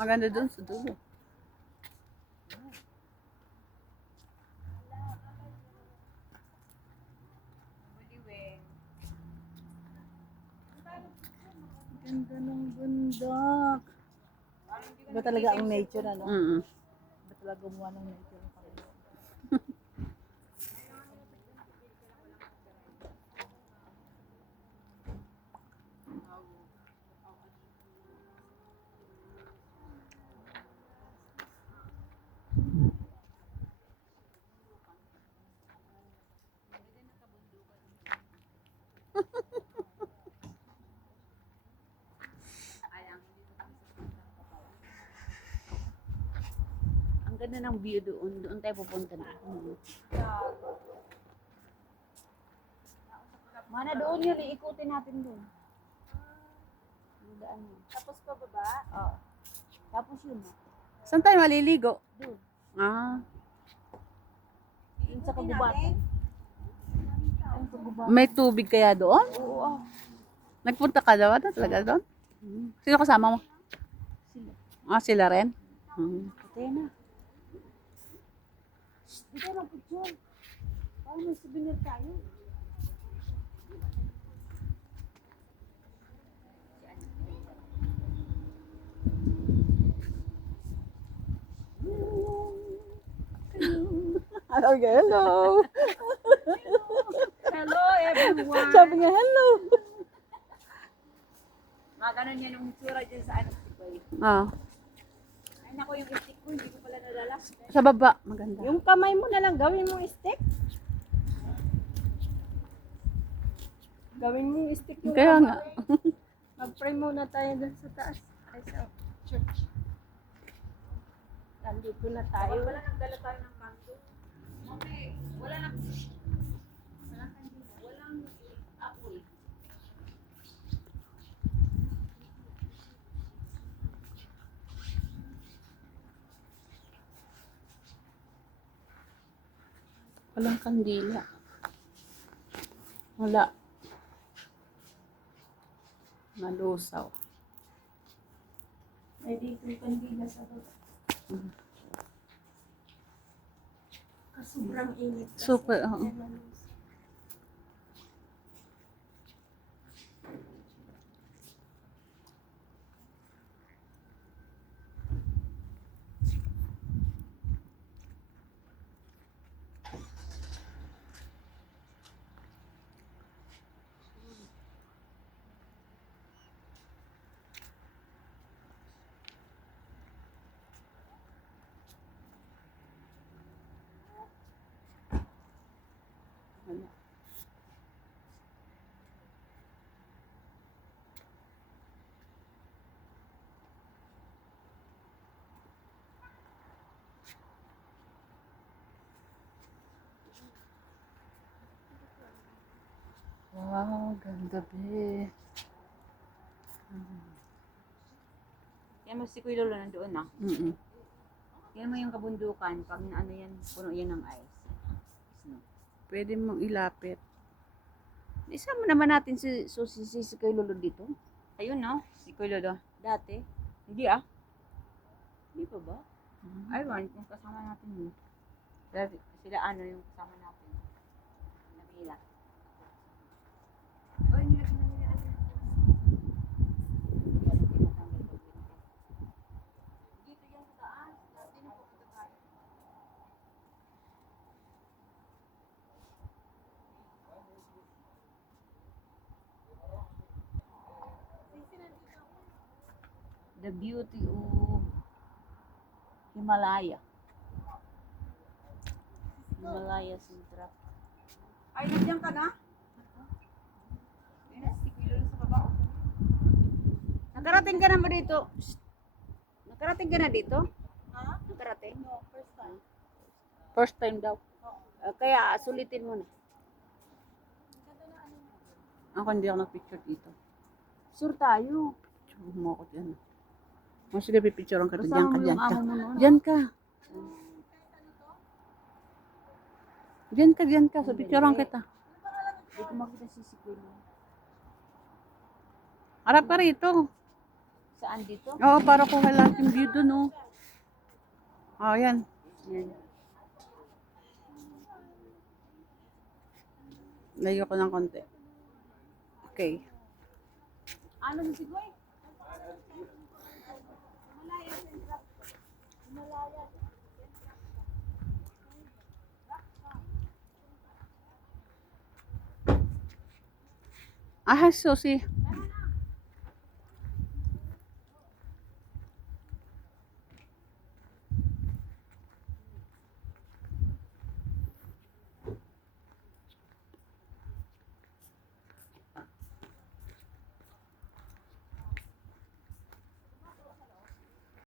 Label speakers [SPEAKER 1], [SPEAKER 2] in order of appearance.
[SPEAKER 1] Maganda doon sa dulo. Ganda ng bundok.
[SPEAKER 2] Iba talaga ang nature, ano?
[SPEAKER 1] Mm
[SPEAKER 2] Iba talaga gumawa ng nature. ng Panginoon.
[SPEAKER 1] Ang ganda ng view doon. Doon tayo pupunta na. Mm. Mana doon yun, iikutin natin doon. Ang daan yun.
[SPEAKER 2] Tapos pababa,
[SPEAKER 1] Oo. Tapos yun. Saan tayo maliligo?
[SPEAKER 2] Doon.
[SPEAKER 1] Ah.
[SPEAKER 2] yun sa kagubatan.
[SPEAKER 1] May tubig kaya doon?
[SPEAKER 2] Oo.
[SPEAKER 1] Nagpunta ka daw ata talaga doon? Sino kasama mo?
[SPEAKER 2] Sila.
[SPEAKER 1] Ah, sila rin? Hmm.
[SPEAKER 2] Patay na. Dito lang picture. Parang may souvenir tayo.
[SPEAKER 1] Hello, hello.
[SPEAKER 2] Hello everyone!
[SPEAKER 1] Sabi niya, hello.
[SPEAKER 2] Mga ganun yan yung tsura dyan sa ano.
[SPEAKER 1] Ah,
[SPEAKER 2] Ay nako yung stick ko, hindi ko pala nadala.
[SPEAKER 1] sa baba. Maganda.
[SPEAKER 2] Yung kamay mo na lang, gawin mong stick. Gawin mong stick yung
[SPEAKER 1] Kaya
[SPEAKER 2] kamay.
[SPEAKER 1] nga.
[SPEAKER 2] Mag-pray muna tayo dun sa taas. Ay, sa church. Nandito na tayo. Wala nang dala tayo ng mango. Okay, wala nang... Walang kandila. Walang apple.
[SPEAKER 1] Walang kandila. Wala. Malusaw.
[SPEAKER 2] May dito yung kandila sa baba. Sobrang init.
[SPEAKER 1] Super, oo.
[SPEAKER 2] Yan ang-
[SPEAKER 1] Wala. Wow, ganda be.
[SPEAKER 3] Yan mo si Kuya Lolo nandoon na.
[SPEAKER 1] Mm-mm.
[SPEAKER 3] Yan mo yung kabundukan. Pag ano yan, puno yan ng ice. Snow.
[SPEAKER 1] Pwede mong ilapit. Isama naman natin si Susi si, si kay Lolo dito.
[SPEAKER 3] Ayun no, si Kuya Lolo.
[SPEAKER 1] Dati.
[SPEAKER 3] Hindi ah.
[SPEAKER 1] Hindi pa ba?
[SPEAKER 3] Aywan, kung kasama natin yun. Sila, sila ano yung kasama natin. Nabila. Oy, nilagyan na nila ano. Dito yan sa taas. Dati na pupunta tayo.
[SPEAKER 1] The beauty of Himalaya. Himalaya Sintra.
[SPEAKER 3] Ay, nandiyan ka na? Oh.
[SPEAKER 1] Nakarating ka na ba dito? Nakarating ka na dito?
[SPEAKER 2] Ha?
[SPEAKER 1] Nakarating?
[SPEAKER 2] No, first time.
[SPEAKER 1] First time daw. Ah, kaya sulitin mo na. Ako hindi ako nag-picture dito.
[SPEAKER 3] Sure tayo.
[SPEAKER 1] Tsaka mo ako dyan. O sige, pipicturean ka. Diyan ka, diyan ka. Diyan ka. Diyan ka, diyan ka. So, picturean kita.
[SPEAKER 3] Hindi ko makita si Sikulo.
[SPEAKER 1] Harap ka rito.
[SPEAKER 3] Saan dito?
[SPEAKER 1] Oo, para kuha lahat yung view dun, oh. Oh, yan. Layo ko ng konti. Okay.
[SPEAKER 3] Ano si Sigway?
[SPEAKER 1] I have see